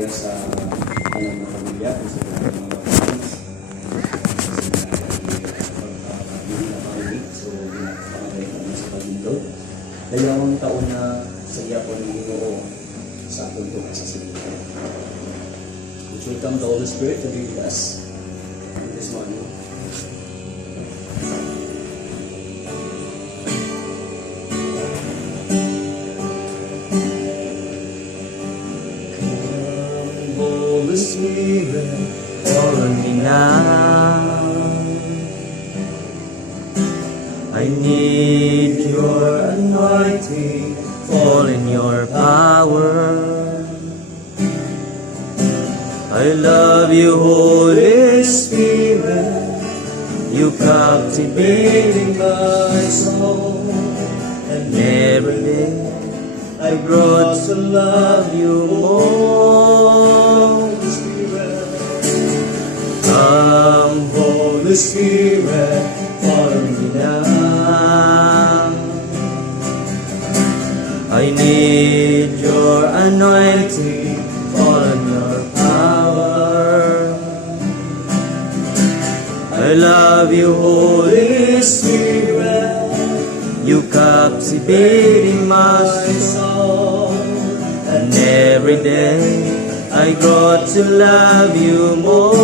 talaga sa alam ng pamilya, sa mga so pinapakagay kami sa pagindod. Dalawang taon na sa iya po ng Ginoo sa pagdok sa simbahan. Which will come the Holy Spirit to be with us this morning. Holy Spirit, fall on me now. I need your anointing, fall in your power. I love you, Holy Spirit, you captivating my soul. And every day I grow to love you more. Come, Holy Spirit, follow me now. I need your anointing, fall on your power. I love you, Holy Spirit, you captivating my soul. And every day I grow to love you more.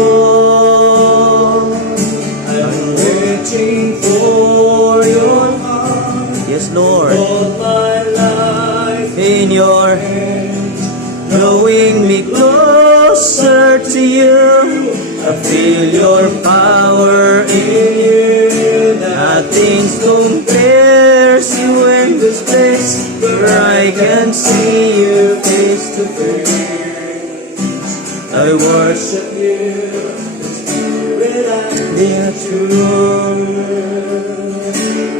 I'm reaching for your heart. Yes, Lord. Hold my life in your hands, drawing me closer to you. I feel your power in you. Nothing compares you in this place where I can see you face to face. I worship you, the Spirit and in truth.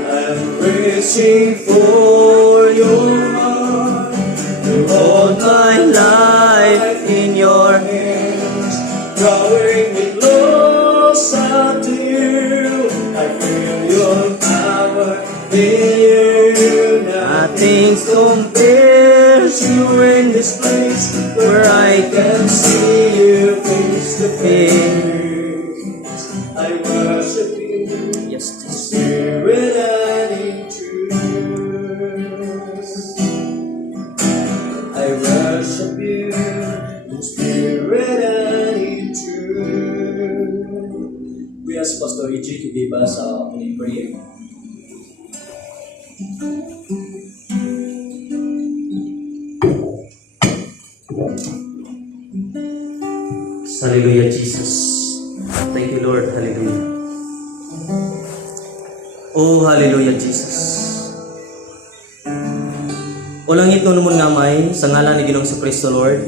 I'm reaching for your heart. You hold my life in your hands, drawing me closer to you. I feel your power in you. Nothing compares you in this place where I can see you face to face. I worship you, yes, the Spirit and in truth. I worship you, in Spirit and in truth. We ask Pastor Richie to give us our opening prayer. Hallelujah, Jesus. Thank you, Lord. Hallelujah. Oh, hallelujah, Jesus. O langit no naman nga may, sa ngalan ni Ginoong Kristo, Lord.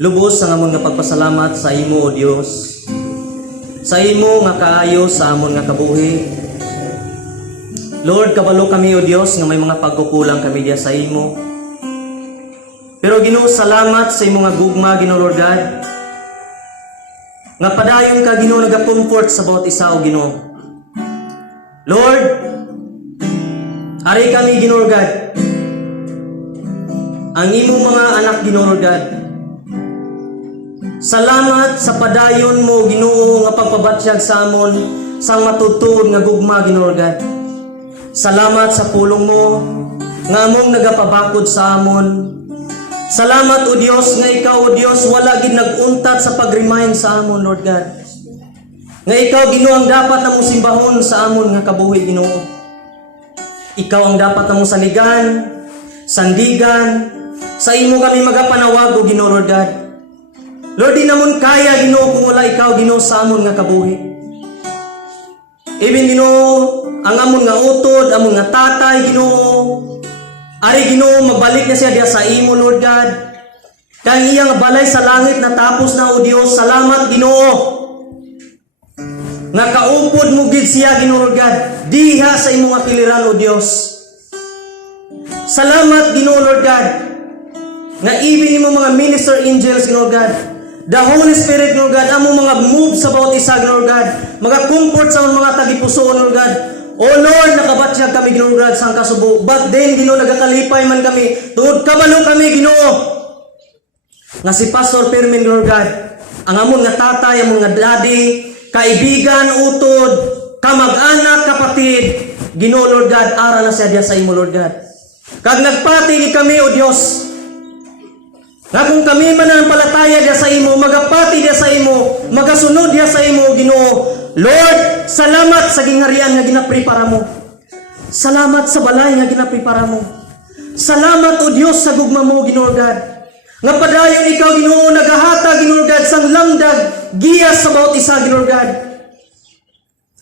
Lubos sa amon nga pagpasalamat sa imo, O Dios. Sa imo nga kaayo sa amon nga kabuhi. Lord, kabalo kami, O Dios, nga may mga pagkukulang kami diya sa imo. Pero Ginoo, salamat sa imo nga gugma, Ginoo, Lord God. Nga padayon ka, Ginoo, nagacomfort sa bawat isa, O Ginoo. Lord, ari kami, Ginoo, Lord God. Ang imo mga anak, Ginoo, Lord God. Salamat sa padayon mo, Ginoo, nga pagpabatsyag sa amon sang matutuod nga gugma, Ginoo, Lord God. Salamat sa pulong mo nga among nagapabakod sa amon. Salamat, O Dios, nga ikaw, O Dios, wala gid nag-untat sa pag-remind sa amon, Lord God. Nga ikaw, Ginoo, ang dapat na mong simbahon sa amon nga kabuhi, Ginoo. Ikaw ang dapat na mong saligan, sandigan, sa imo kami magapanawag, O Ginoo, Lord God. Lord, di namon kaya, Ginoo, kung wala ikaw, Ginoo, sa amon nga kabuhi. Even, Ginoo, ang amon nga utod, amon nga tatay, Ginoo, ari, Ginoo, magbalik na siya diya sa imo, Lord God. Kang iyang balay sa langit natapos na, O Dios. Salamat, Ginoo. Nga kaupod mo gid siya, Ginoo, Lord God. Diha sa imo nga piliran, O Dios. Salamat, Ginoo, Lord God. Nga even imo mga minister angels, Ginoo, Lord God. The Holy Spirit, Lord God, amo mga move sa bawat isa, Lord God. Mga comfort sa mga tagipusoon, Lord God. Oh Lord, nakabatsyag kami, Ginoo, God, sang kasubo. But then, Ginoo, nagakalipay man kami. Tungod kabalo kami, Ginoo. nga si Pastor Fermin, Lord God, ang amon nga tatay, ang mga daddy, kaibigan, utod, kamag-anak, kapatid, Ginoo, Lord God, ara na siya diya sa imo, Lord God. Kag nagpati kami, O Dios, nga kung kami mananampalataya diya sa imo, magapati diya sa imo, magasunod diya sa imo, Ginoo. Lord, salamat sa gingharian nga ginaprepara mo. Salamat sa balay nga ginaprepara mo. Salamat, O Dios, sa gugma mo, Ginoo God. Nga padayon ikaw, Ginoo, nagahata, Ginoo God, sang langdag, giyas sa bawat isa, Ginoo God.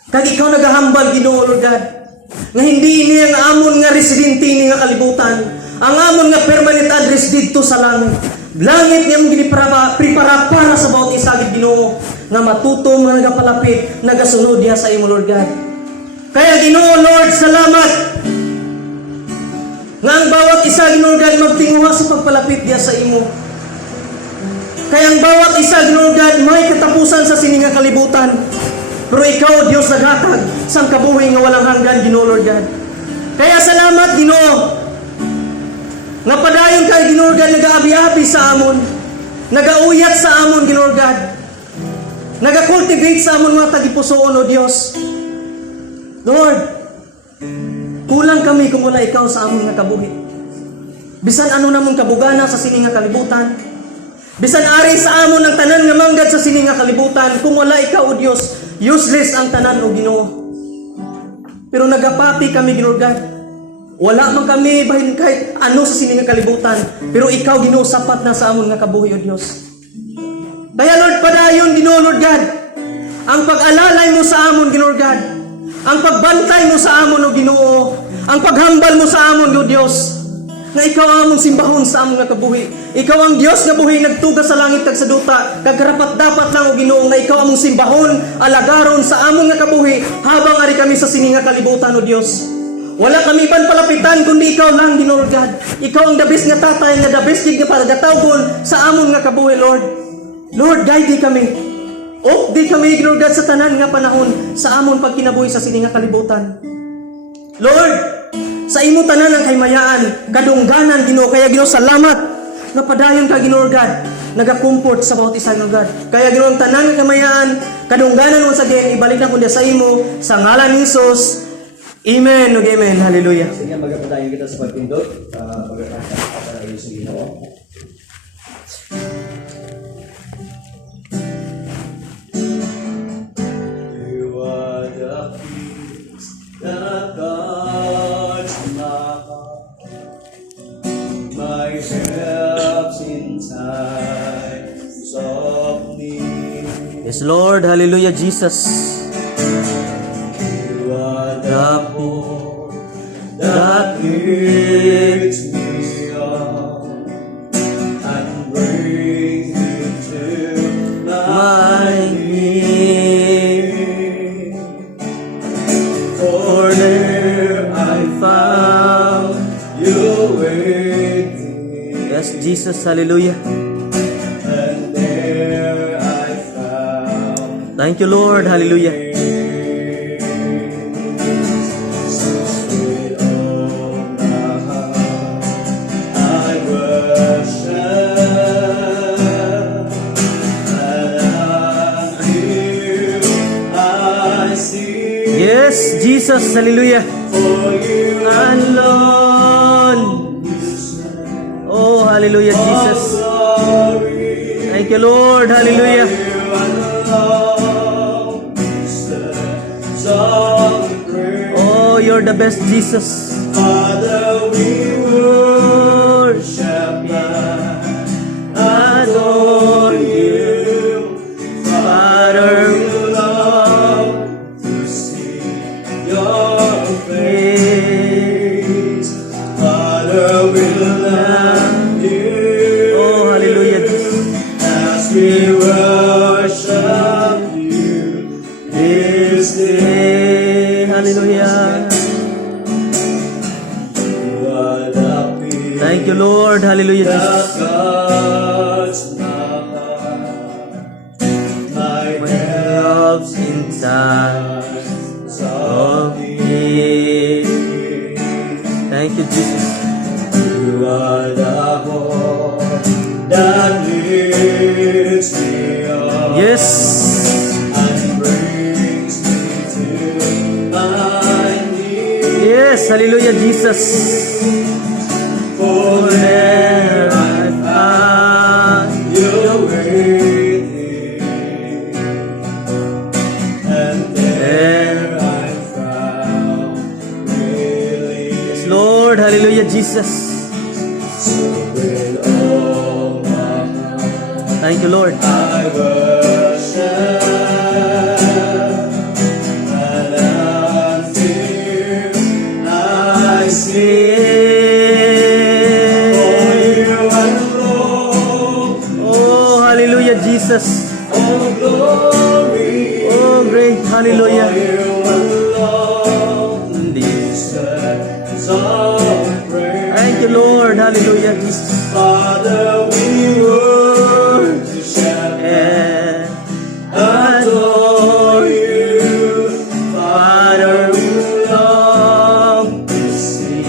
Kag ikaw nagahambal, Ginoo, Lord God. Nga hindi ini ang amon nga residente ni nga kalibutan. Ang amon nga permanent address dito sa langit. Langit niya mong prepara para sa bawat isa, Ginoo, nga matuto nga nagapalapit, nagasunod niya sa imo, Lord God. Kaya, Ginoo, Lord, salamat nga ang bawat isa, Ginoo God, magtinguha sa pagpalapit niya sa imo. Kaya ang bawat isa, Ginoo God, may katapusan sa sininga kalibutan. Pero ikaw, Diyos, naghatag sang kabuhi nga walang hanggan, Ginoo, Lord God. Kaya salamat, Ginoo, nga padayon kay Ginoo God, nag-aabi-abi sa amon, nag-auyat sa amon, Ginoo God, nag-cultivate sa amon mga tagipusoon, O Diyos. Lord, kulang kami kung wala ikaw sa amon nga kabuhi. Bisan ano namon kabugana sa sini nga kalibutan. Bisan ari sa amon ang tanan nga manggad sa sini nga kalibutan, kung wala ikaw, O Dios, useless ang tanan, O Ginoo. Pero nagapati kami, Ginoo God. Wala man kami bahin kahit ano sa sini nga kalibutan, pero ikaw, Ginoo, sapat na sa amon nga kabuhi, O Dios. Kaya, Lord, padayon, Ginoo, Lord God, ang pag-alalay mo sa amon, Ginoo God, ang pagbantay mo sa amon, O Ginoo, ang paghambal mo sa amon, O Dios, na ikaw ang among simbahon sa among nga kabuhi. Ikaw ang Dios nga buhi nagtuga sa langit kag sa duta, kag karapat-dapat lang, O Ginoo, na ikaw among simbahon, alagaron sa among nga kabuhi habang ari kami sa sini nga kalibutan, O Dios. Wala kami iban palapitan kundi ikaw lang, Ginoo God. Ikaw ang the best nga tatay, nga the best gig nga pagatugon sa amon nga kabuhi, Lord. Lord, guide kami. Di kami, Ginoo God, sa tanan nga panahon sa amon pagkinabuhi sa sini nga kalibutan. Lord, sa imo tanan ang kaymayaan, kadungganan, Ginoo. Kaya, Ginoo, salamat na padayon ka, Ginoo God, nagakumport sa bawat isa, Ginoo God. Kaya, Ginoo, ang tanan nga kaymayaan, kadungganan mo sa din, ibalik na kundi sa imo, sa ngalan ni Jesus. Amen ug amen. Hallelujah. Sige, magpadayon kita sa pagpindot. Pagkakataon para iyo sa Ginoo. You are the peace that guards my heart, my helps in times of need. Yes, Lord. Hallelujah, Jesus. You are the hope that lifts me up and brings me to my knees. For there I found you waiting. Yes, Jesus. Hallelujah. And there I found Thank you, Lord. Hallelujah. Yes, Jesus, hallelujah. Alone. Oh, hallelujah, Jesus. Thank you, Lord, hallelujah. Oh, you're the best, Jesus. Father, we worship and adore you. Father, we love to see your face. Father, we love you. Oh, hallelujah. As we worship you this day. Hallelujah. You are the peace Thank you, Lord, hallelujah, that Jesus. guards my heart, my Helps in times times of of need. need. Thank you, Jesus. You are the hope that hallelujah, Jesus. For there I find your waiting, and there I found relief. Lord, hallelujah, Jesus. So with all my heart Thank you, Lord. I worship, and until I sing for you alone, Oh, hallelujah, Jesus. all glory. Oh, great, For hallelujah. you alone Indeed. deserves all praise. Thank you, Lord, hallelujah, Jesus. Father, we worship And adore you. Father, we long to see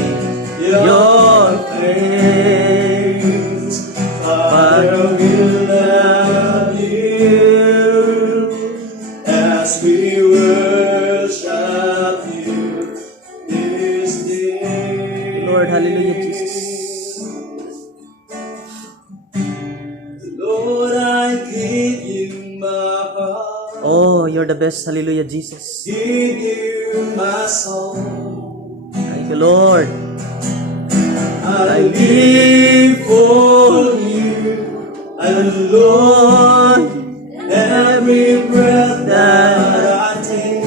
your face. Father, we love you as we worship you this day. Lord, hallelujah, Jesus. Lord, I give you my heart. Oh, you're the best, hallelujah, Jesus. Give you my soul. Thank you, Lord. I live for you. And Lord, every breath that I take,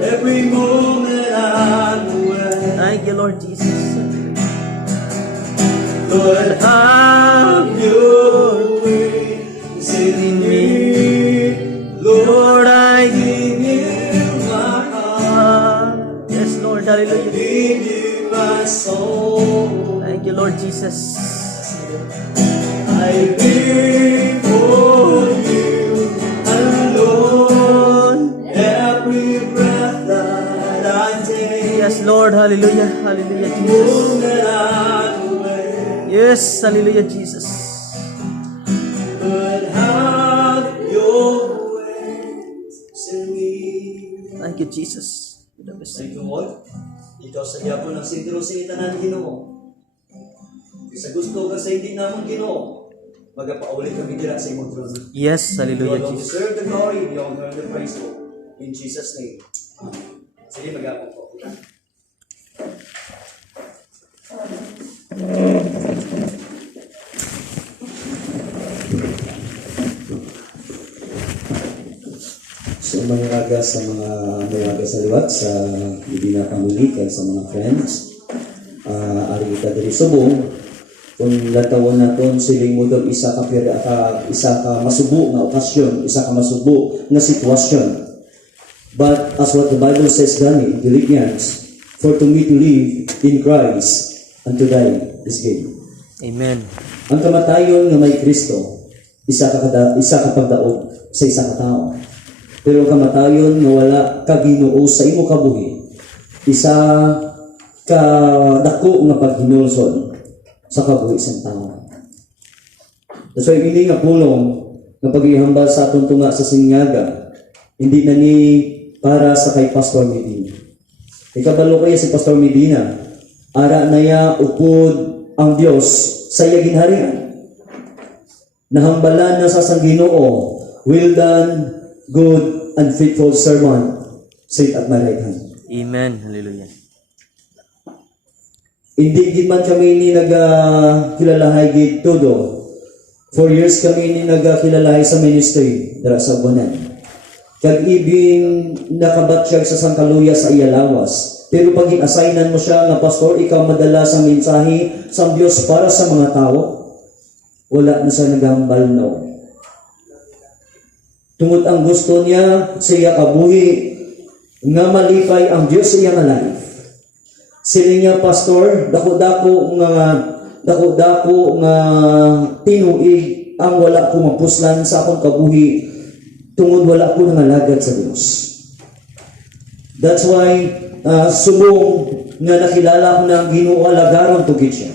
every moment I'm away, Thank you, Lord Jesus. Lord, have your way in me. Lord, I give you my heart. Yes, Lord, hallelujah. Give you my soul. Thank you, Lord Jesus. I live for you alone. Every breath that I take, Yes, Lord, hallelujah, hallelujah, Jesus. moment I'm away, Yes, hallelujah, Jesus. but have your ways in me. Thank you, Jesus. You're the best. Thank you, Lord. Ikaw sa diabo ng sindro sa itanan, Ginoo. Sa gusto ka sa hindi namon, Ginoo, magapaulit kami dira sa imong trono. Yes, You hallelujah, alone Jesus. deserve the glory, you alone deserve the praise, Lord. In Jesus' name. Amen. Sige, mag-apong po. So mga aga sa mga mayaga sa liwat sa hindi na kamulikan sa mga friends. Ari kita diri subong kung latawon naton siling mo daw isa ka masubo nga okasyon, isa ka masubo nga sitwasyon. But as what the Bible says gani in Philippians, for to me to live in Christ and to die is gain. Amen. Ang kamatayon nga may Kristo, isa ka pagdaog sa isa ka tao. Pero ang kamatayon nga wala ka Ginoo sa imo kabuhi, isa ka dako nga paghinulsol sa kabuhi sa tao. That's why ini nga pulong nga paghihambal sa atong tunga sa sinyaga, hindi na ni para sa kay Pastor Medina. Ikabalo kaya si Pastor Medina, ara na ya upod ang Dios sa iya ginharian. Nahambalan na sa sang Ginoo, well done, good and faithful servant, sit at my right hand. Amen, hallelujah. Hindi gid man kami ni nagakilalahay gid todo. 4 years kami ni nagakilalahay sa ministry dara sa Bunan. Kag ibing nakabatsyag sa sangkaluya sa iya lawas. Pero pag in-assignan mo siya nga pastor, ikaw madala sa mensahe sa Dios para sa mga tao, wala na siya nagambal no. Tungod ang gusto niya sa iya kabuhi nga malipay ang Dios sa iya nga life. Sila niya pastor, dako-dako nga tinuig ang wala ko mapuslan sa akong kabuhi tungod wala ko nangalagad sa Dios. That's why subong nga nakilala ko na ang Ginoo alagaron tugid siya.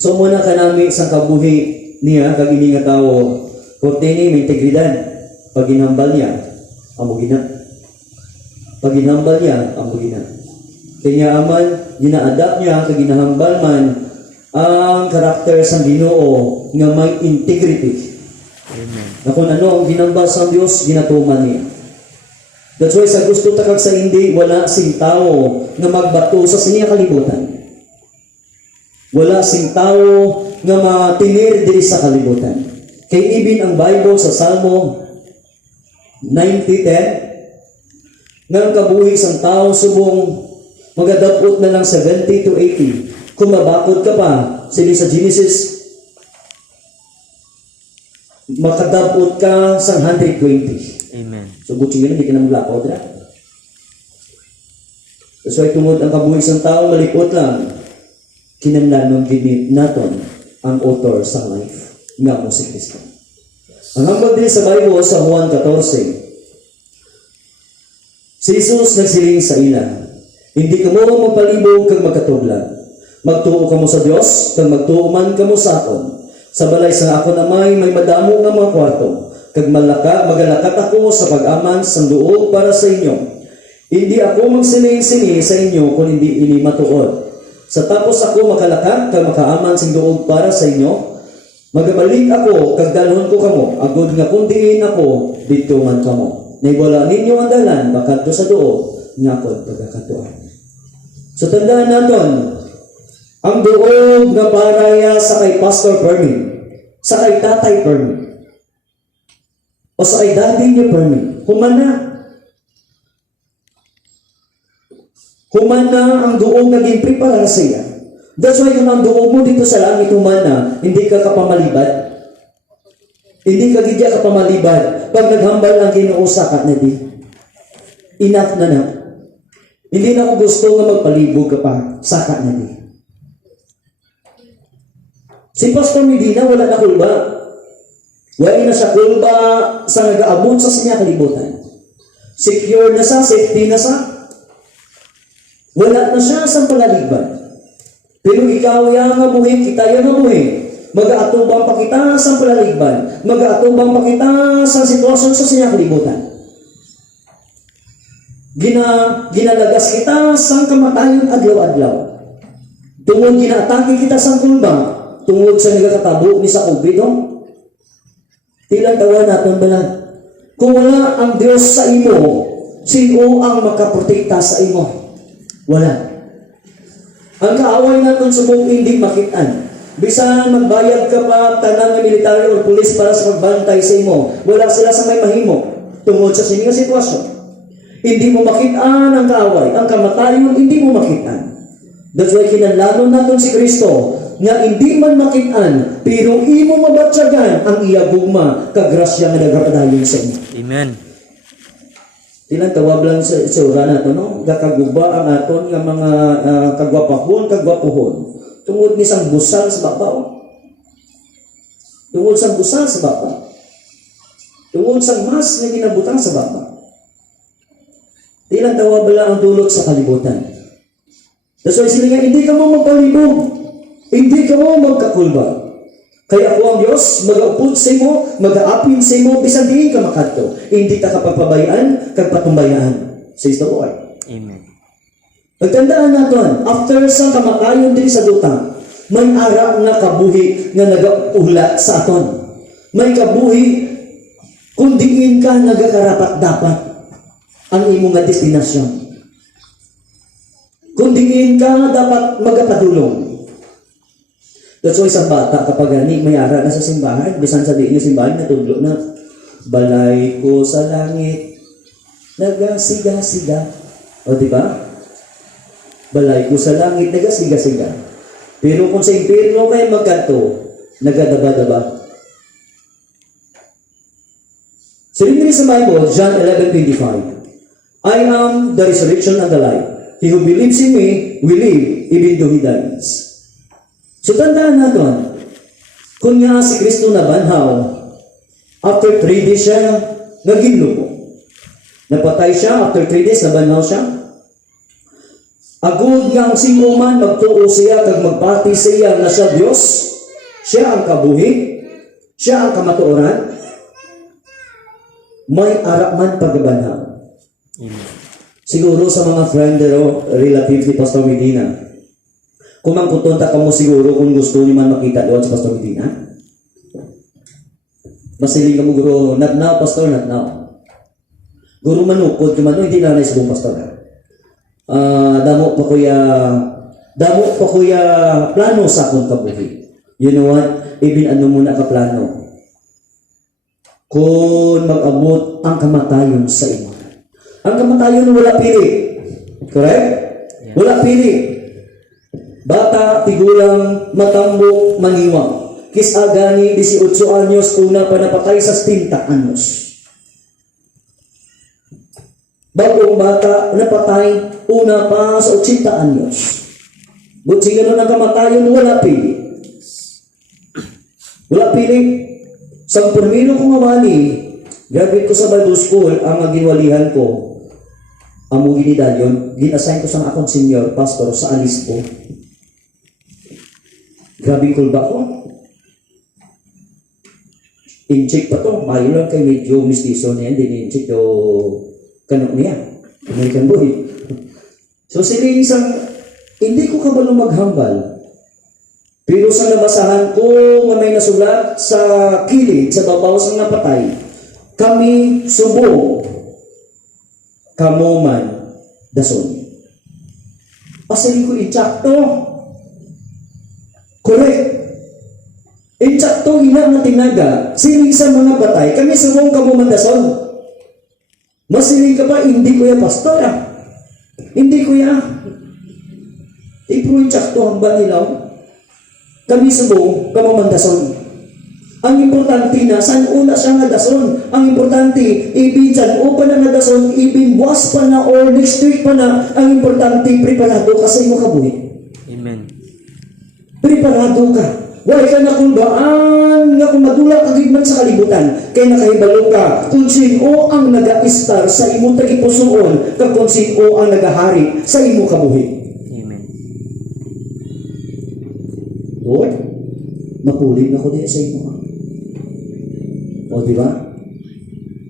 So muna kanami sa kabuhi niya kag ini nga tawo korteni may integridad. Pag ginambal niya, amo gina. Pag ginambal niya, amo gina. Kanya aman, gina-adapt niya, kag ginahambal man ang karakter sa Ginoo nga may integrity. Amen. Na kung ano ang ginambal sa Dios, ginatuman niya. That's why sa gusto takag sa hindi, wala sing tao na magbato sa siya kalibutan. Wala sing tao nga matinir diri sa kalibutan. Kay ibin ang Bible sa Salmo 90:10 nga ang kabuhi sang tao subong magadapot na lang 70 to 80. Kung mabakod ka pa, sili sa Genesis, makadapot ka sa 120. Amen. So, buti yun, hindi ka na maglakaw dira. So, ay tungod ang kabuhi sang tao, malipot lang. Kinahanglan ng ginit naton ang author sa life nga mo si Kristo. Ang hambag din sa Bible sa Juan 14, si Jesus nagsiling sa ila, hindi ka mo magpalibog kag magkatublag. Magtuo ka mo sa Dios, kag magtuo man ka mo sa akon. Sa balay sa ako na may madamo nga mga kwarto, kag magalakat ako sa pag-aman sa duog para sa inyo. Hindi ako magsiling-sini sa inyo kung hindi ini matuod. Sa tapos ako makalakat kag makaaman sing duog para sa inyo, magabalik ako kag dalhon ko kamo, agud nga kung diin ako didto man kamo. Naibala ninyo ang dalan bakadto sa duog nga ako pagkakatuan. So tandaan natin, ang duog nga paraya sa kay Pastor Permin, sa kay Tatay Permin, o sa kay Daddy niyo Permin, humana ang duog naging prepara sa iya. That's why kung ang duog mo dito sa langit humana, hindi ka kapamalibad. Hindi ka gidya kapamalibad. Pag naghambal ang Ginoo sakat na di. Enough na na. Hindi na ako gusto nga magpalibog ka pa. Sakat na di. Si Pastor Medina wala na kulba. Wala na siya kulba sa nag-aabot sa siya kalibutan. Secure na sa, safety na sa. Wala na siya sa palaligban. Pero ikaw yang nga buhi, kita yang nga buhi. Mag-aatubang pa kita sa palaligban. Mag-aatubang pa kita sa sitwasyon sa siya kalibutan. Ginalagas kita sa kamatayon adlaw-adlaw. Tungod ginaatake kita sa kulbang, tungod sa nagakatabo ni sa COVID, no? Tilang tawa natin ba na? Kung wala ang Diyos sa imo, sino ang makaprotekta sa imo? Wala. Ang kaaway natin subong hindi makitaan. Bisan magbayad ka pa tanang ng military o pulis para sa pagbantay sa imo, wala sila sa may mahimo tungod sa sining sitwasyon. Hindi mo makitaan ang kaaway, ang kamatayon hindi mo makitaan. That's why kinahanglan natin si Kristo nga hindi man makitaan pero imo mabatyagan ang iya gugma kag grasya nga nagapadayon sa imo. Amen. Tilang tawag lang sa itsura nato, no? Gakaguba ang aton nga mga kagwapuhon. Tungod ni sang busal sa babaw. Tungod sang busal sa babaw. Tungod sang mas na ginabutang sa babaw. Tilang tawag lang ang dulot sa kalibutan. That's why sila nga, hindi ka mo magpalibog. Hindi ka mo magkakulba. Kaya ako ang Diyos, mag-aupod sa imo, mag-aapin sa imo, bisan di ka makadto. Hindi ka kapagpabayaan, kagpatumbayaan. Says the Lord. Amen. Nagtandaan natin, after sa kamatayon din sa duta, may ara nga kabuhi nga nagaulat sa aton. May kabuhi, kung diin ka nagakarapat-dapat ang imo nga destinasyon. Kung diin ka, dapat magapadulong. That's why isang bata, kapag gani, may ara na sa simbahan, bisan sabihin yung simbahan, natudlo na, balay ko sa langit, nagasiga-siga. O, di ba? Balay ko sa langit, nagasiga-siga. Pero kung sa impyerno kayo magkanto, nagadaba-daba. Sabi sa Bible, John 11:25, I am the resurrection and the life. He who believes in me will live even though he dies. So tandaan natin, kung nga si Kristo na banhaw, after 3 days siya naginlupo. Napatay siya, after 3 days nabanhaw siya. Agud nga ang sino man magtuo siya kag magpati siya na siya Dios, siya ang kabuhi, siya ang kamatuoran, may arak man pagbanhaw. Siguro sa mga friend o relative ni Pastor Medina. Kung mangkutunta ka mo siguro kung gusto niyo man makita doon sa Pastor Medina. Masiling ka mo guro, not now, Pastor, not now. Guro manukod ka man, hindi na sa buong Pastor. Damo pa kuya plano sa akong kabuhi. You know what? Even ano muna ka plano. Kung mag-abot ang kamatayon sa imo. Ang kamatayon wala pili. Correct? Yeah. Wala pili. Bata, tigulang, matambok, maniwang. Kisagani, 18 anyos, una pa napatay sa 30 anyos. Bagong bata, napatay, una pa sa 80 anyos. Buti gano'n ang kamatayon, wala pili. Wala pili. Sa purmino kong mawali, graduate ko sa Bible School, ang magiwalihan ko, ang mong ginidalyon, ginassign ko sa akong senior pastor sa Alispo. Grabe kulba ko. In-check pa to, mayo lang kay medyo mistiso niya, hindi in-check to kanok niya. American boy. So sila isang, hindi ko kabalo maghambal. Pero sa nabasahan ko nga may nasulat sa kilid, sa babaw sang napatay, kami subo, kamo man dason. Pasaling ko insakto. Correct. Insakto ina na tinaga, siling sa mga batay, kami subo, kamo man dason. Masiling ka pa, hindi ko ya pastor ah. Hindi ko ya. Ipro insakto ang ba nilaw? Kami subo, kamo man dason. Ang importante na, saan una siya nga dason? Ang importante, ibinsan o pa na nga dason, ibinbuas pa na or next week pa na, ang importante, preparado ka sa imo kabuhi. Amen. Preparado ka. Wala ka na kung baan, nga kung madula kagigman sa kalibutan, kaya nakahibalo ka, kung sino ang nag-a-star sa imo tagipusoon, kung sino ang nag-ahari sa imo kabuhi. Amen. Lord, mapuling ako din sa imo. O, di ba?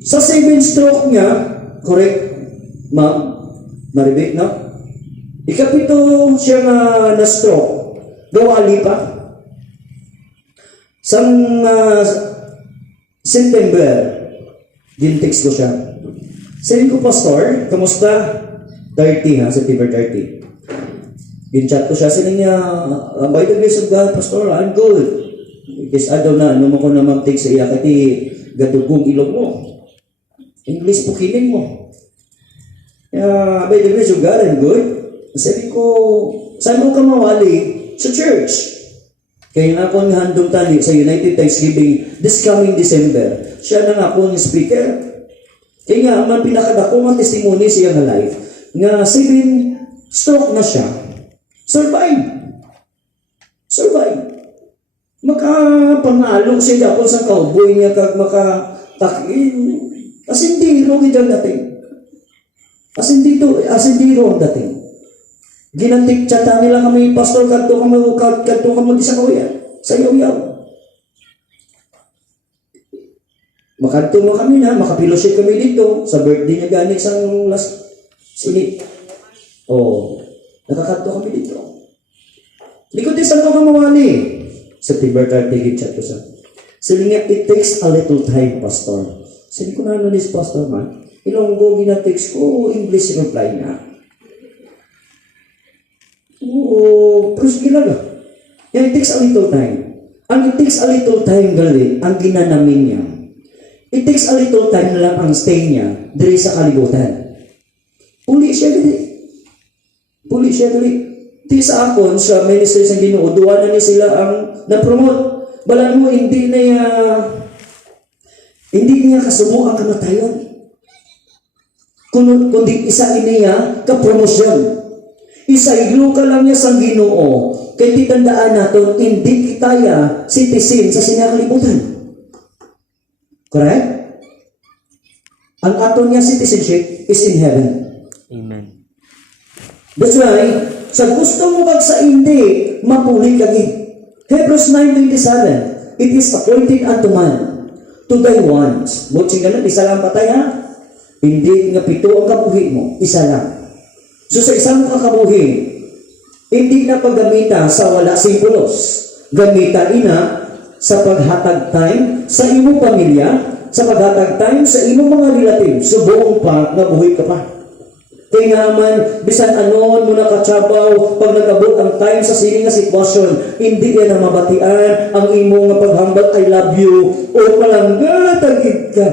Sa 7 stroke niya, correct, ma'am, Maribek, no? Ikapito siya na stroke. Gawali pa. Sang September, gintext ko siya. Sabi ko, Pastor, kamusta? 30 ha, September 30. Ginchat ko siya, sabi niya, by the grace of God, Pastor, I'm good. Because I don't know, ano mo ko na mag-take sa iya, kati gadugong ilong mo. English po kining mo. By the grace of God, I'm good. Sabi ko, saan mo ka mawali? Sa church. Kaya nga akong handong tani sa United Thanksgiving this coming December. Siya na nga akong speaker. Kaya nga, ang pinakadakong ang testimony siya nga life, nga 7 stroke na siya. Survive. Makapanalo siya dapon sa cowboy niya kag makatakin. Asindiro gid ang dating. Asindiro ang dating. Ginantik chata nila kami, Pastor, kadto kamo di sa kawiyan. Sa yaw-yaw. Makadto mo kami na, makapiloship kami dito sa birthday niya gani sang last sini. Nakakadto kami dito. Likod din saan ko kamawali. September 30, chat ko sa. Sabi nga, it takes a little time, Pastor. Sabi ko na nis, Pastor man. Ilonggo gina-text ko, English reply na. Pero sige lang. It takes a little time. Ang it takes a little time, gali, ang ginanamin niya. It takes a little time na lang ang stay niya diri sa kalibutan. Puli siya gali. Di sa akon, sa ministry sa Ginoo, duwa na ni sila ang na-promote. Balang mo, hindi niya kasumo ang kamatayon. Kundi isa niya ka-promosyon. Isaylo ka lang niya sa Ginoo. Kaya titandaan natin, hindi kitaya citizen sa sinakalibutan. Correct? Ang aton niya citizenship is in heaven. Amen. That's why, sa gusto mo kag sa hindi, mapuli kagi. Hebrews 9:27, it is appointed unto man to die once. Butsing ganun, isa lang patay ha? Hindi nga pito ang kabuhi mo, isa lang. So sa isang kakabuhi, hindi na paggamita sa wala simpulos. Gamita ina sa paghatag time sa imong pamilya, sa paghatag time sa imong mga relatives. So buong pa, nabuhi ka pa. Kaya nga man, bisan anon mo nakatsabaw, pag nagabot ang time sa sini nga sitwasyon, hindi yan na mabatian ang imong nga paghambal, I love you, o palangga, tagid ka.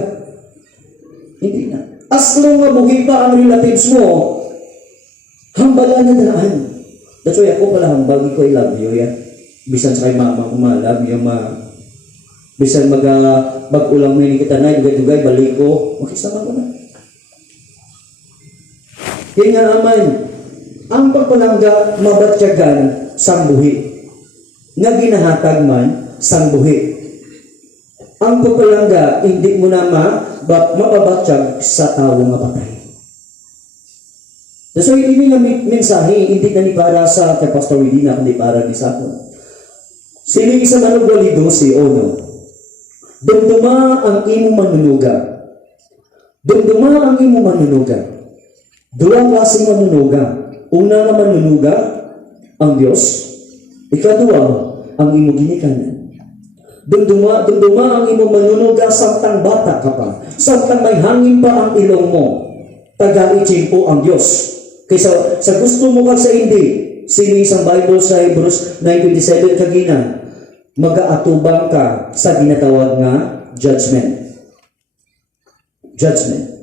Hindi na. As long nga buhi pa ang relatives mo, hambalan na daan. That's why ako pala hambal ko, I love you, yan. Bisan sa kay mama ko, ma, love you, ma. Bisan mag-ulang may kita na, dugay-dugay, balik ko, makisama ko na. Kaya nga naman, ang pagpalangga mabatyagan sang buhi. Nga ginahatag man sang buhi. Ang pagpalangga, hindi mo na mapabatsyag sa tao nga patay. So, hindi nga mensahe, hindi na ni para sa kay Pastor Widina, hindi para ni sa akin. Sili sa manugwali 12:1. Dumduma ang imo manunuga. Dumduma ang imo manunuga. Dua klaseng manunuga. Una nga manunuga, ang Diyos. Ikadua, ang imo ginikanan. Dumduma ang imo manunuga samtang bata ka pa. Samtang may hangin pa ang ilong mo. Taga-itsin po ang Diyos. Kaysa sa gusto mo kag sa hindi, sino isang Bible sa Hebrews 9:27 kagina, mag-aatubang ka sa ginatawag nga judgment. Judgment.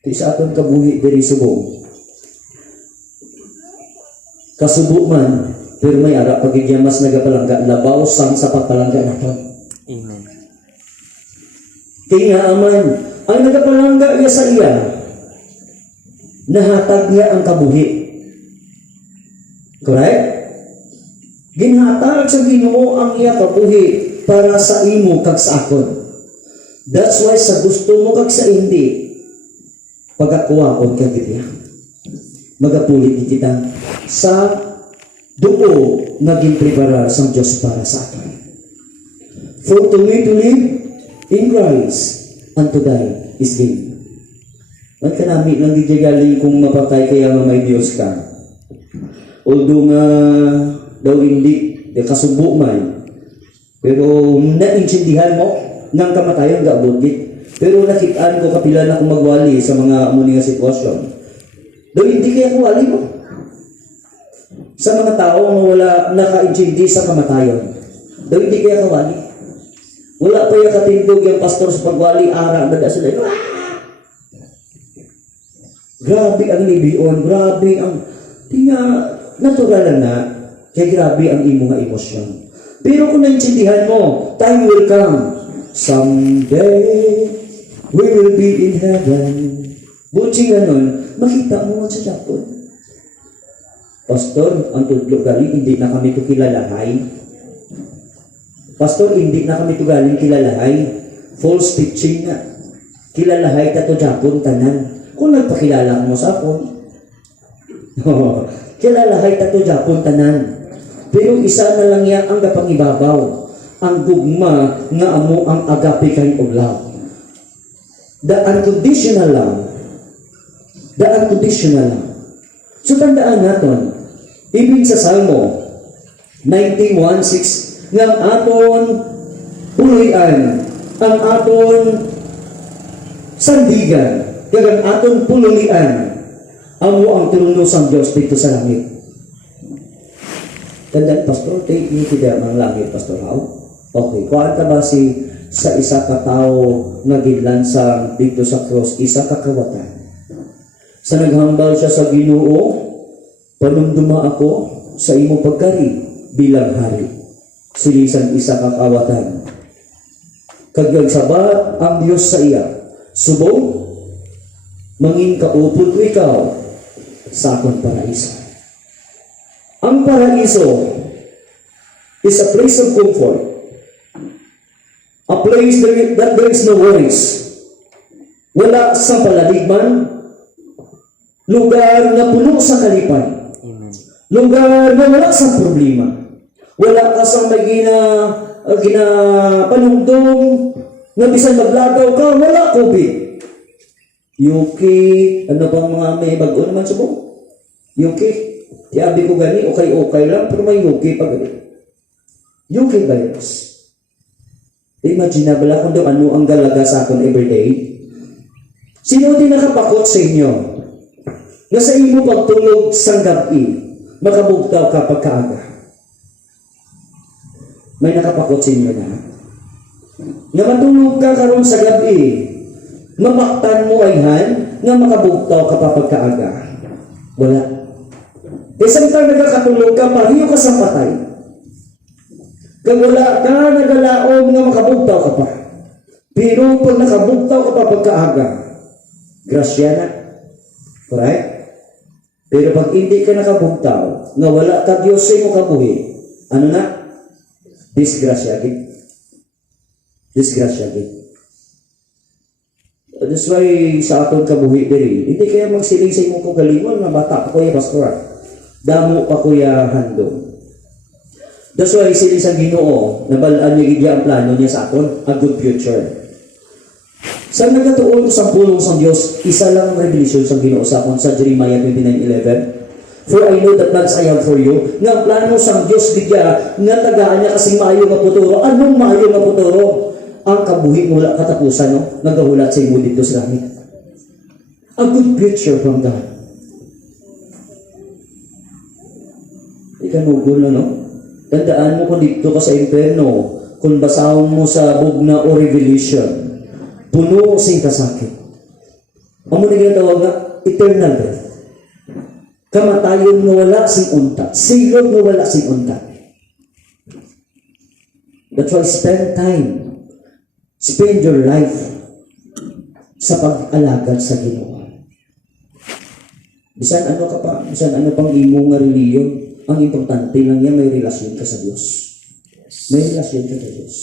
Kaya sa aton kabuhi diri subong. Kasubo man, pero may ara pagigyamas nagapalangga, labaw sang sa pagpalangga naton. Amen. Kaya nga aman, ang nagapalangga niya sa iya, nahatag niya ang kabuhi. Correct? Ginhatag sa Ginoo ang iya kabuhi para sa imo kag sa akon. That's why sa gusto mo kag sa hindi, pagakuwaon ka kita. Magapulit kita sa duo naging preparar sa Diyos para sa atin. For to me to live in Christ and to die is gain. At kanami lang di galing kung mapatay kaya nga may Diyos ka. Although nga daw hindi, kasubo man. Pero naintindihan mo ng kamatayan gaabot pero nakitaan ko kapila na kung magwali sa mga muni nga sitwasyon. Daw hindi kaya kuwali mo. Sa mga tao nga wala nakaintindi sa kamatayon. Daw hindi kaya kuwali. Wala pa yung katindog yung pastor sa pagwali, ara, daga sila. Grabe ang libion, grabe ang, natural na, kaya grabe ang imo nga emosyon. Pero kung naintindihan mo, time will come. Someday, we will be in heaven. Buti nga nun, makita mo sa Japon. Pastor, ang tudlo galing, hindi na kami ito kilalahay. Pastor, hindi na kami ito galing kilalahay. False teaching na. Kilalahay ka to Japon, tanan. Kung nagpakilala mo sa akon, kilalahay ka to Japon, tanan. Pero isa na lang yan ang kapangibabaw. Ang gugma nga amo ang agape kay og love. The unconditional love. The unconditional love. So tandaan natin, ibig sa Salmo 91:6, nga aton pulian, ang aton sandigan, kag ang aton pululian, amo ang trono sang Dios dito sa langit. Tandaan, Pastor, take me to the langit, Pastor, how? Okay, kuhaan ka ba sa isa ka tao nga ginlansang dito sa cross, isa ka kawatan. Sa naghambal siya sa Ginoo, panumduma ako sa imong pagkari bilang hari. Silisan isa ka kawatan. Kag sabat ang Dios sa iya. Subong, mangin kaupod ko ikaw sa akong paraiso. Ang paraiso is a place of comfort. A place that there is no worries. Wala sa palaligman. Lugar na puno sa kalipay. Lugar na wala sa problema. Wala ka sa may ginapanungdong Nga bisan maglagaw ka, wala COVID. Yuki, ano bang mga may bago naman sa buong? Yuki, tiabi ko gani, okay lang, pero may Yuki pa gani. Yuki virus. Imagine na bala kung ano ang galaga sa akin everyday. Sino din nakapakot sa inyo? Na sa imo pagtulog sang gabi, makabugtaw ka pagkaaga. May nakapakot sa inyo na. Nga matulog ka karon sa gabi, mabaktan mo ay nga makabugtaw ka pa pagkaaga. Wala. E samtang nagkakatulog ka, pahiyo ka sa patay. Kag wala ka nagalaom nga makabugtaw ka pa. Pero pag nakabugtaw ka pa pagkaaga, grasya na. Correct? Pero pag hindi ka nakabugtaw, nga wala ka Diyos sa imo kabuhi, ano na? Disgrasya gid. Disgrasya gid. That's why sa aton kabuhi diri, hindi kaya magsiling sa imong kagalingon nga bata pa kuya pastor. Damo pa kuya handong. That's why siling sa Ginoo, nabalaan niya gid ang plano niya sa aton, a good future. Sa nagatuon sa pulong sa Dios, isa lang ang revelation sa Ginoo sa aton sa Jeremiah 29:11. For I know the plans I have for you. Nga ang plano sa Dios bigya nga tagaan niya kasing maayo nga futuro. Anong maayo nga futuro? Ang kabuhi wala katapusan, no? Nagahulat sa imo dito sa langit. A good future from God. Ikanugol na, no? Tandaan mo kung dito ka sa impyerno, kung basahon mo sa bugna o revelation, puno sing kasakit. Amo na ginatawag nga, eternal death. Kamatayon nga wala sing unta. Silot nga wala sing unta. That's why spend your life sa pag-alagad sa Ginoo. Bisan ano ka pa, bisan ano pang imo nga reliyon, ang importante lang niya may relasyon ka sa Diyos. May relasyon ka sa Diyos.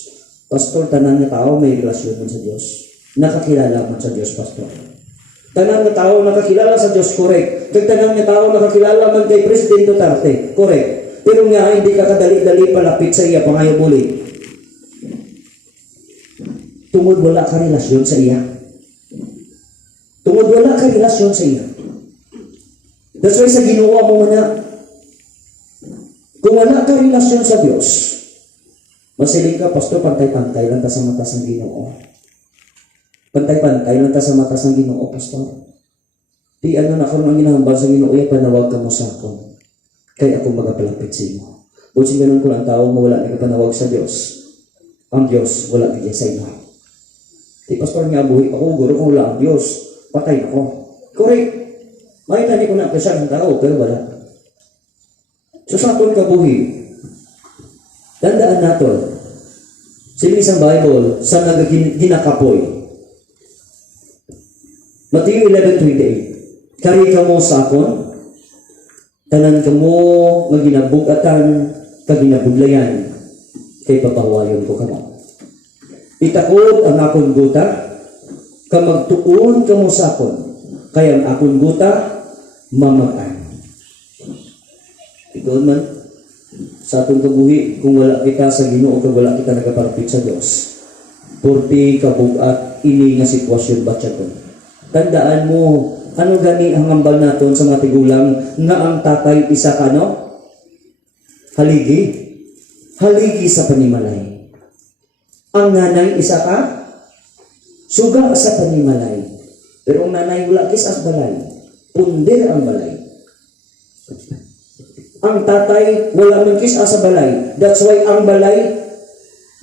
Pastor, tanan nga tao may relasyon man sa Diyos. Nakakilala man sa Diyos, pastor. Tanan nga tao nakakilala sa Diyos, correct. Kag tanan nga tao nakakilala man kay President Duterte, correct. Pero nga hindi ka kadali-dali palapit sa iya pangayo muli. Tungod wala ka relasyon sa iya. Tungod wala ka relasyon sa iya. That's why sa Ginoo mo na, kung wala ka relasyon sa Diyos, masiling ka, pastor, pantay-pantay lang ta sa mata ng Ginoo. Pantay-pantay lang ta sa mata ng Ginoo, pastor. Di ano na kung ang ginahambal sa Ginoo, panawag ka mo sa akon. Kaya ako magapalapit sa imo. Busin ganun ko lang tao mo wala nagpanawag sa Diyos. Ang Diyos, wala bigay sa imo. Di pastor nga buhi ako, guro kung wala ang Diyos, patay ako. Correct. May tani ko na kasya ng tao, pero wala. So sa aton kabuhi, tandaan natin, sa isang Bible, sa ginakapoy. Matthew 11:28. Kari ka mo sa akon, tanan ka mo nga ginabugatan, kaginabudlayan, kay papawayon ko ka mo. Itakod ang akon guta, ka magtuon ka mo sa akon, kaya ang akon guta, mamakan. Ito man, sa atong kabuhi, kung wala kita sa Ginoo, kung wala kita nagapalapit sa Diyos, purti kabugat ini nga sitwasyon ba siya ko. Tandaan mo, ano gani ang hambal naton sa mga tigulang nga ang tatay isa ka, no? Haligi. Haligi sa panimalay. Ang nanay isa ka, suga sa panimalay. Pero ang nanay wala kis ang balay. Punder ang balay. Ang tatay wala man kis sa balay. That's why ang balay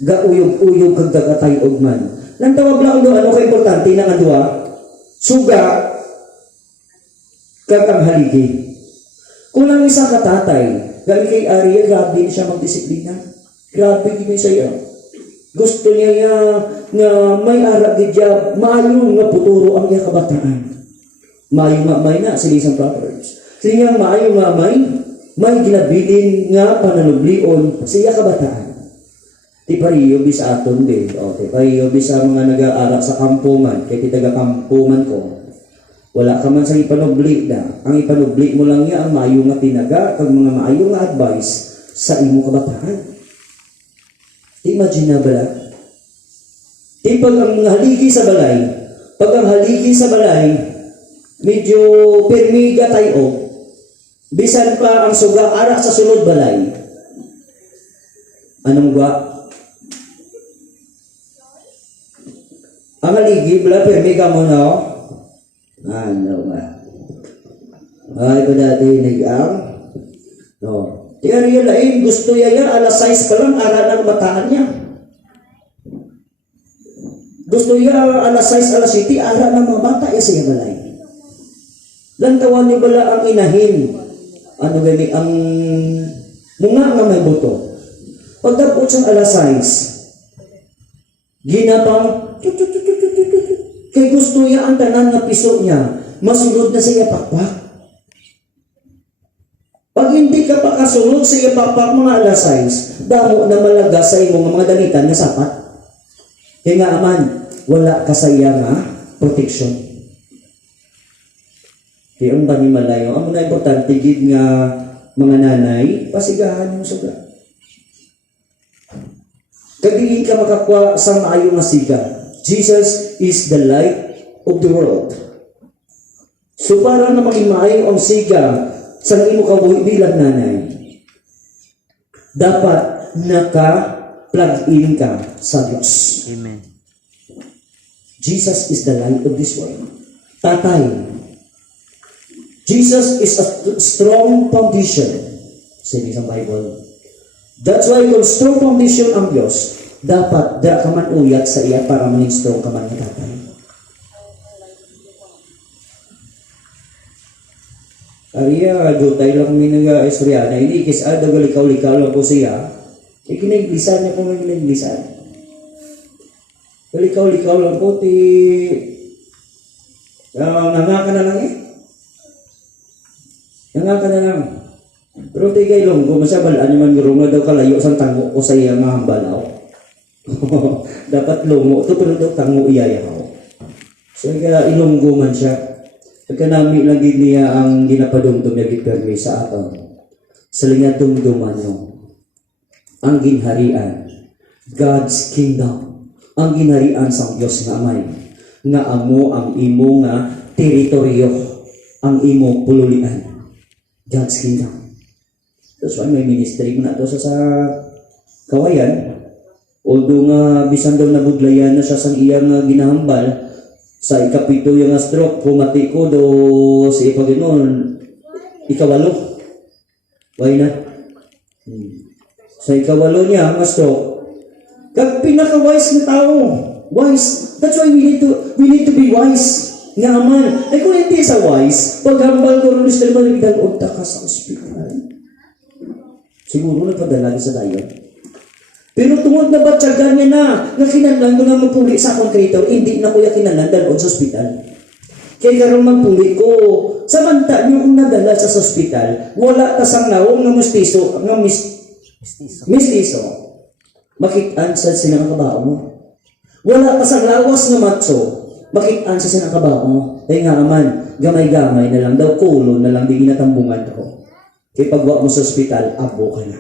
gauyog-uyog kag dagatay og man. Nang tawag lang ano ka importante na nga duha? Suga kag ang haligi. Kung lang isa ka tatay, gali kay Ariel, grabe siya magdisiplina. Grabe gini siya. Gusto niya nga may ara gidya, maayo nga puturo ang iya kabataan. Maayo nga may na sila isang Proverbs. Sila maayo nga may ginabilin nga pananublion sa iya kabataan. Ti pariyo bisa aton din. O, ti pariyo bisa mga nag-aaral sa kampungan. Kaya ti taga-kampungan ko. Wala ka man sa ipanubli na. Ang ipanubli mo lang niya ang maayo nga tinaga kag mga maayo nga advice sa imo kabataan. Imagine na ba? Di pag ang haligi sa balay, pag ang haligi sa balay, medyo permiga tayo, bisan pa ang suga ara sa sulod balay. Anong gwa? Ang haligi, bala permiga mo na, ano nga? Ay, ba dati nag-ang? No. Tiyan niya lain, gusto niya alas 6 pa lang, ara ng bataan niya. Gusto niya alas 6, alas 7, ara ng mga bata, siya balay. Lantawan ni bala ang inahin. Ano gani, ang mga nga may buto. Pagdapot siyang alas 6, ginapang, kay gusto niya ang tanan na piso niya, masulod na siya pakpak. Pag hindi ka pa kasulod sa iya pakpak mga alas 6, damo na malaga sa imong mga dalitan na sapat. Kaya nga aman, wala ka sa iya nga protection. Kaya ang dami malayo. Ang muna importante, gid nga mga nanay, pasigahan mo suga. Kagilin ka makakuha sa maayong nga siga. Jesus is the light of the world. So para na maging maayong ang siga sa imo kabuhi bilang nanay, dapat naka-plug in ka sa Diyos. Amen. Jesus is the light of this world. Tatay, Jesus is a strong foundation. Sabi sa Bible. That's why kung strong foundation ang Diyos, dapat da ka man uyat sa iya para maning strong ka man nga tatay. Ariya, dutay lang may nag-istorya na hindi kis dagalikaw-likaw lang po siya. Ikinaglisan niya kung ikinaglisan. Likaw-likaw lang po nangaka na lang Nangaka na lang. Pero kay Longgo, masabalaan naman gurong na daw kalayo sang tango ko sa iya nga hambalaw. Dapat lungo ito pero daw tango iyayaw. So kaya ilonggo man siya. Pagkanami lagi niya ang ginapadumdum niya gipermi sa aton. Sa linga dumduman nyo. Ang ginharian. God's kingdom. Ang ginharian sa Diyos nga amay. Nga amo ang imo nga teritoryo. Ang imo pululian. God's kingdom. That's why may ministry mo na ito sa kawayan. Although nga bisan daw nabudlayan na siya sa iyang ginahambal, sa ikapito yung stroke, pumati ko do sa ipaginoon, ikawalo. Why na? Sa ikawalo niya, ang stroke, kag pinaka-wise na tao. Wise. That's why we need to be wise. Nga man. Ay kung hindi sa wise, paghambal ko rin gusto naman nagdalog ka sa ospital. Siguro nagpadala sa dayon. Pero tungod na batyagan niya na kinahanglan ko na mapuli sa akong creator, hindi na kuya kinahanglan dalon sa ospital. Kaya karon magpuli ko, samanta niyo kung nadala sa ospital, wala ta sang nawong ng mistiso, mistiso. Makitaan sa sinakabao mo. Wala ta sang lawas ng matso, makitaan sa sinakabao mo. Kaya nga aman, gamay-gamay na lang daw, kulo na lang, di ginatambungan ko. Kaya pagwa mo sa ospital, abo ka na.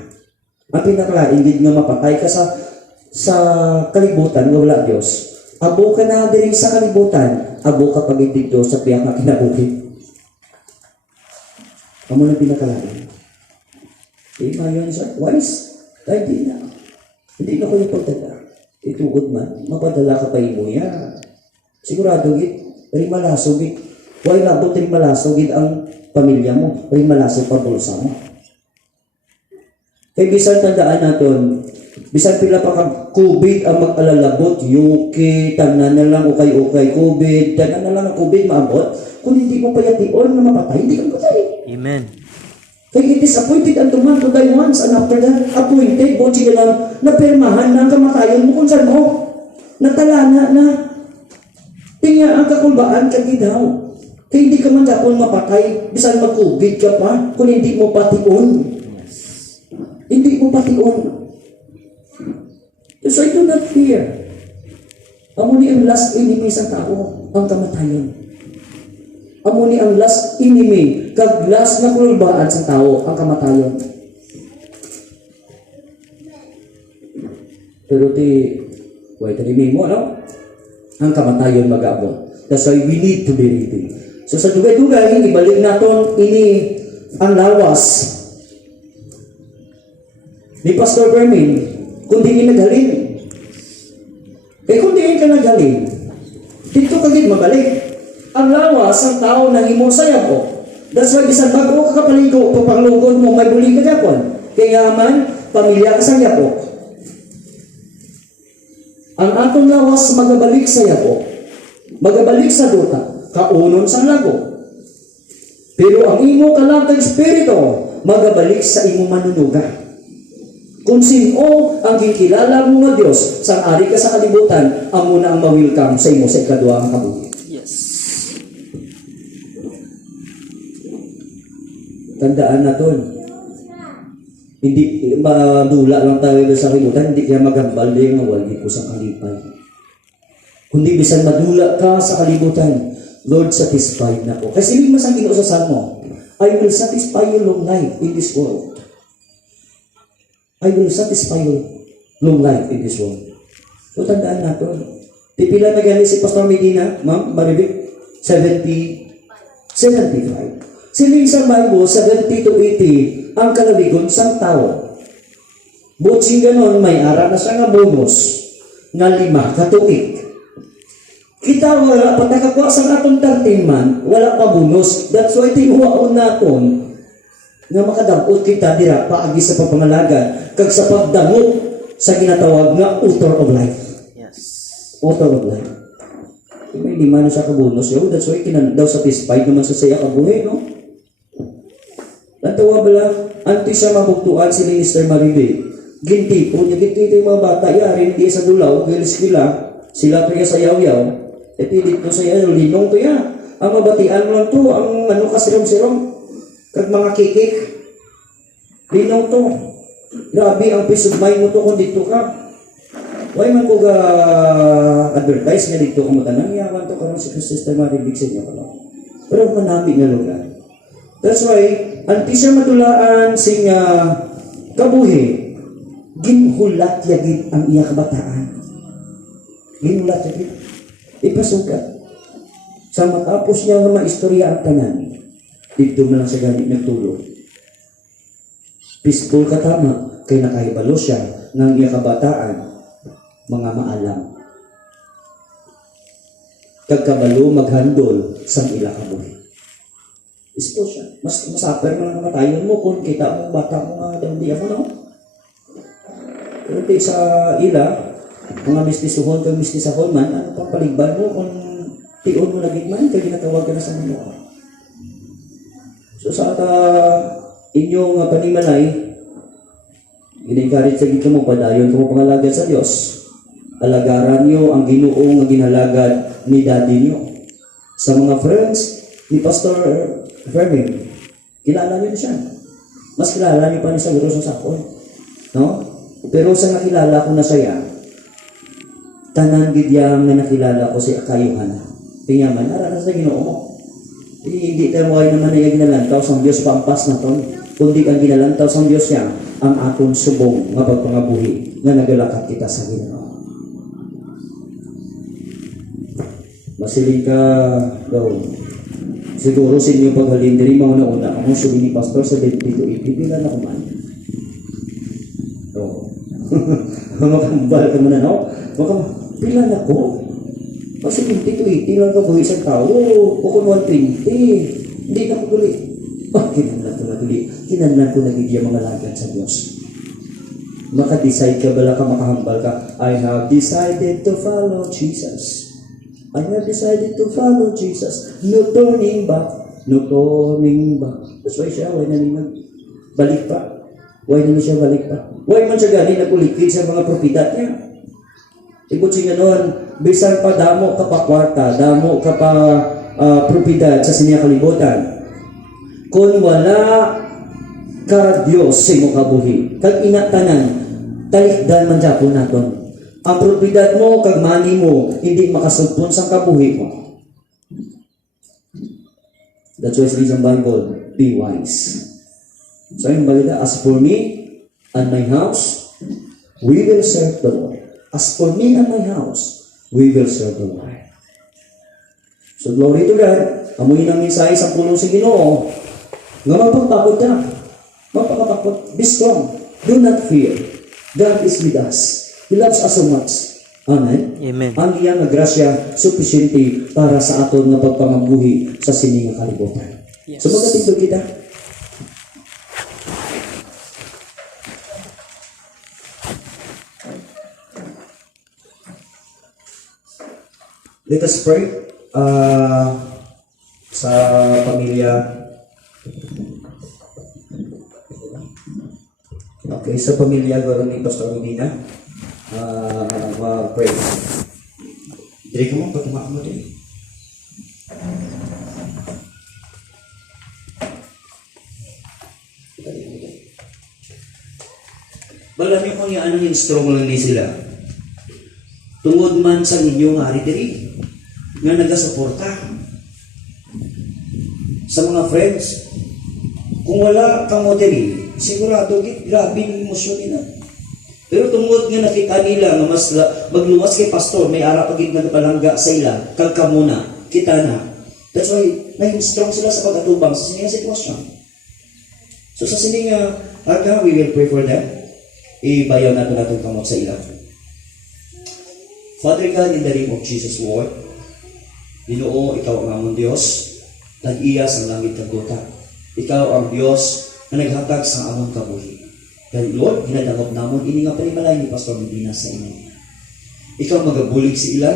Ang pinakalain, hindi nga mapatay ka sa kalibutan, wala Diyos. Abo ka na din sa kalibutan, abo ka pag dito sa piyak na kinabuhi. Amo na pinakalain. Ngayon siya, wise. Dahil di na. Hindi na ko yung pagdala. Itugod man, mapadala ka pa imo yan. Sigurado git, rin malasog git. Huwag labot rin malasog git ang pamilya mo, rin malasog pa bulsa mo. Kaya bisan tandaan natin, bisan pila pa kang COVID ang mag-alalabot, yuki, tanan na lang ukay-ukay COVID, tanan na lang ang COVID maabot, kung hindi mo payation na mapatay, hindi ka patay. Amen. Kaya it is appointed unto man to die once, and after that, appointed, bochi ka lang, napirmahan ng kamatayon mo kung saan mo, natalana na, tingnan ang kakulbaan kagidaw. Kaya hindi ka man dapon mapatay, bisan mag-COVID ka pa, kung hindi mo pation. Hindi mo pation. So I do not fear. Amo ni ang last enemy sa tao, ang kamatayon. Amo ni ang last enemy, kag last na kulbaan sa tao, ang kamatayon. Pero wait, mo, no? ang kamatayon mag-abot. That's why we need to be ready. So sa dugay-dugay, ibalik naton ini ang lawas ni Pastor Bermin, kung di naghalin. Kung di ka naghalin, dito ka gid mabalik. Ang lawas ang tao nang imo sayap ko. That's why bisan bago ka kapaligo, papanglugod mo, may buli ka yapon. Kaya man, pamilya ka sa yapo. Ang atong lawas magabalik sa yapo, magabalik sa duta, kaunon sa lago. Pero ang imo kalantang espiritu, magabalik sa imo manunuga. Kung sino ang gikilala mo nga Diyos, sang ari ka sa kalibutan, ang muna ang ma-welcome sa imo sa ikaduhang kabuhi. Yes. Tandaan naton. Hindi madula lang tayo sa kalibutan, hindi kaya magambal din nga wali ko sa kalipay. Kundi bisan madula ka sa kalibutan, Lord, satisfied na ko. Kasi hindi masang Ginoo sa Salmo, I will satisfy your long life in this world. I will satisfy your long life in this world. So tandaan natin. Pipila na gani si Pastor Medina, Ma'am Maribik, 75. Siling sa Bible, 70 to 80 ang kalabigon sang tao. Butsing ganon, may ara na siya nga bonus nga 5 katuig. Kita wala pa nakakuha sa atong 13 man, wala pa bonus. That's why tinuwaon naton nga makadamot kita dira paagi sa pagpangalaga kag sa pagdamot sa ginatawag nga author of life. Yes. Author of life. May 5 na siya ka bonus yun. That's why daw satisfied naman sa saya kabuhi, no? Natawa bala, anti siya mabugtuan si Minister Maribel. Gintipo niya, gintipo yung mga bata, yari, hindi sa dulaw, gilis sila to sa yaw-yaw. E pilit to sa yaw, linong to ya. Ang mabatian mo lang to, ang ano ka sirong-sirong, kag mga kikik. Linong to. Grabe, ang peace of mind mo to kung dito ka. Why man ko advertise nga dito kung matanang, yawan to karon si Sister Maribel sa inyo. Pero manami nga lugar. That's why, anti siya matulaan sing kabuhi, ginhulat yagid ang iya kabataan. Ginhulat yagid. Ipasugat. Sa matapos niya nga maistorya ang tanan, dito na lang sa ganit nagtulog. Peaceful katama, kay nakahibalo siya ng iya kabataan, mga maalam. Kagkabalo maghandol sa ila kabuhi. Isko siya. Mas masaper mo lang namatayon mo kung kita mo bata mo nga hindi ako, no? Pero sa ila, mga mistisuhon kag mistisahon man, ano pang paligban mo kung tiyon mo lagit man, kaya ginatawag ka na sa mga. So sa inyong panimalay, gina-encourage sa gito mo, padayon kung pangalagad sa Diyos. Alagaran nyo ang Ginoo nga ginalagad ni daddy nyo. Sa mga friends ni Pastor Fermin, kilala niyo siya. Mas kilala niyo pa niya sa guro sa sakon. No? Pero sa nakilala ko na siya, tanan gidyang na nakilala ko si Akayuhan. Tinyaman, nara sa Ginoo mo. Hindi tayo mo ay naman na ginalantaw sa Diyos pampas na ton. Kundi ang ginalantaw sa Diyos niya, ang atong subong nga pagpangabuhi nga nagalakat kita sa Ginoo. Masiling ka daw. Siguro sa inyo paghalin diri mga nauna ako sabi ni Pastor sa 20 to 80 pila na kuman. Oo. Makambal ka muna, no? Pila na ko. Kasi 20 to 80 lang ko isang tao. O kung 120, hindi na ko tuli. Kinanlan ko na tuli. Kinanlan ko na gigya mga lagyan sa Diyos. Maka-decide ka bala ka, makahambal ka. I have decided to follow Jesus. I have decided to follow Jesus. No turning back. No turning back. That's why siya, why na niya balik pa? Why na siya balik pa? Why man siya galing nakulikid sa mga propita niya? Ibig siya noon, bisan pa damo ka pa kwarta, damo ka pa propita sa sinya kalibutan. Kung wala ka Diyos sa imo kabuhi, kag inatanan, talikdan man dyan naton. Ang propiedad mo, kag money mo, hindi makasugpon sa kabuhi mo. That's why sabi sa Bible, be wise. So yung balita, as for me and my house, we will serve the Lord. As for me and my house, we will serve the Lord. So glory to God. Amuin ang mensahe sa pulong si Ginoo. Nga magpagtakot ka. Magpakatakot. Be strong. Do not fear. God is with us. He loves us so much. Amen. Amen. Ang iyang nga grasya sufficiente para sa aton nga pagpamabuhi sa sini nga kalibutan. Yes. So magkatindog kita. Let us pray sa pamilya. Okay, sa pamilya gawin ni Pastor Medina. Pray. Diri ka mo, patumaan mo din. Balam niyo kung yung anong strong lang ni sila. Tungod man sa inyong hari diri nga nagasuporta sa mga friends. Kung wala kang mo diri, sigurado grabe yung emosyon nila. Pero tungod nga nakita nila nga mas magluwas kay pastor, may ara pagid nagpalangga sa ila, kagka muna, kita na. That's why naging strong sila sa pag-atubang sa sining sitwasyon. So sa sining aga, we will pray for them. Ibayaw natin kamot sa ila. Father God, in the name of Jesus, Lord, Ginoo, ikaw ang among Diyos, tag-iya sa langit kaguta. Ikaw ang Diyos na naghatag sa among kabuhi. Kaya Lord, ginadangog namon ini nga panimalay ni Pastor Medina sa inyo. Ikaw magabulig si ila,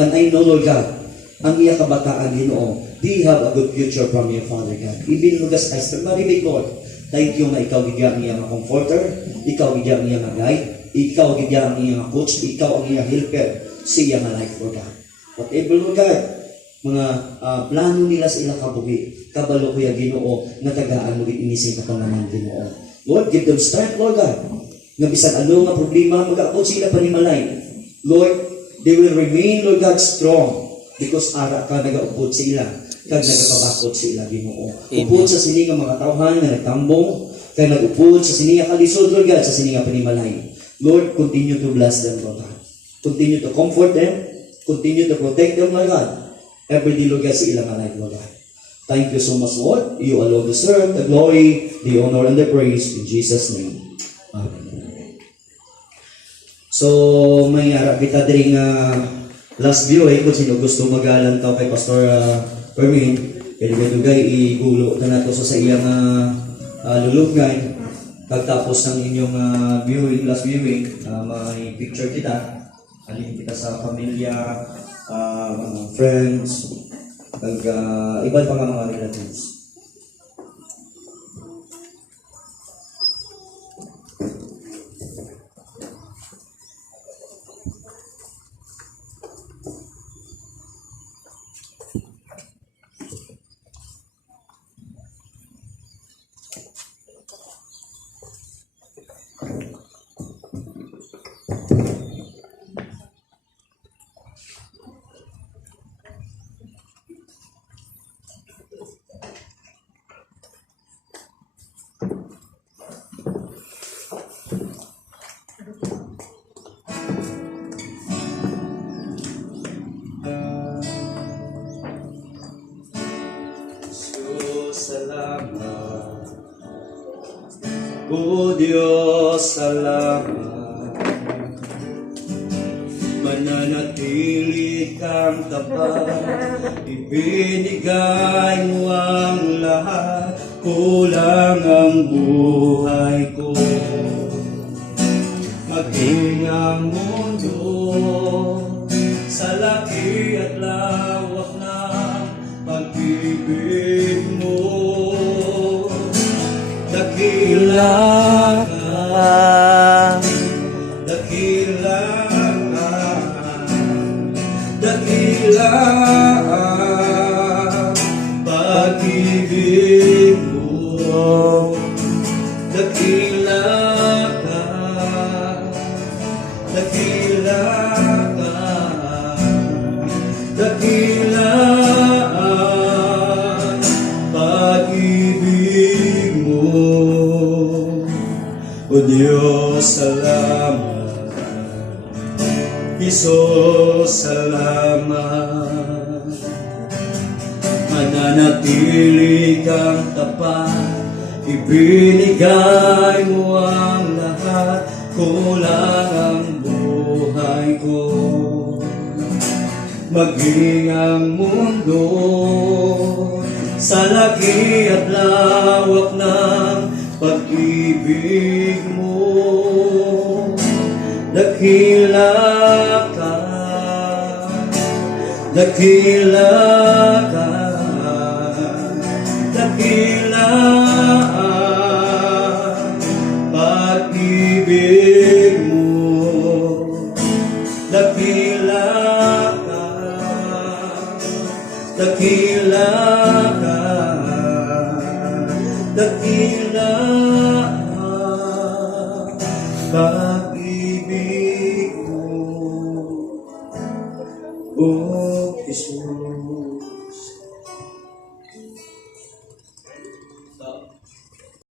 and I know, Lord God, ang iya kabataan, Ginoo, they have a good future from you, Father God. Ibinlugas kay Pastor Maribig, Lord. Thank you nga ikaw gidya ang iya nga comforter, ikaw gidya ang iya nga guide, ikaw gidya ang iya nga coach, ikaw ang iya helper sa iya nga life, Lord God. Whatever, Lord God, mga plano nila sa ilang kabuhi, kabalo kuya Ginoo, nga tagaan mo inisip ka panganan Ginoo. Lord, give them strength, Lord God. Nga bisan ano nga problema, mag-aapod sila panimalay. Lord, they will remain, Lord God, strong because ara ka nag-aapod sila, kag nagapabakod sila Ginoo. Upod sa sini nga mga tawhan nga nagtambong, kag nag-upod sa sini nga kalisod, Lord God, sa sini nga panimalay. Lord, continue to bless them, Lord God. Continue to comfort them. Continue to protect them, Lord God. Every day, Lord God, sa ilang life, Lord God. Thank you so much, Lord. You alone deserve the glory, the honor, and the praise in Jesus' name. Amen. So, may harap kita din last view kung sino gusto magalantaw kay Pastor Permin. Kaya dugay igulo na nato sa iyang lulugay. Pagtapos ng inyong viewing, last viewing, may picture kita. Alin kita sa pamilya, mga friends, iba pa nga mga relatives. Salamat, O Diyos, salamat. Mananatili kang tapat, ibinigay mo ang lahat, kulang ang buhay ko. Maging ang mundo sa laki at lawak ng pag-ibig mo. Dakila ka, dakila ka, dakila pag-ibig mo. Dakila ka, dakila ka, dakila pag-ibig mo. O Diyos, salamat. Jesus, salamat. Mananatili kang tapat, ibinigay mo ang lahat, kulang ang buhay ko. Maging ang mundo sa laki at lawak ng pag-ibig mo. Dakila ka, dakila ka, dakila ang pag-ibig mo. Dakila ka, dakila ka, dakila ang pag-ibig mo, O Jesus.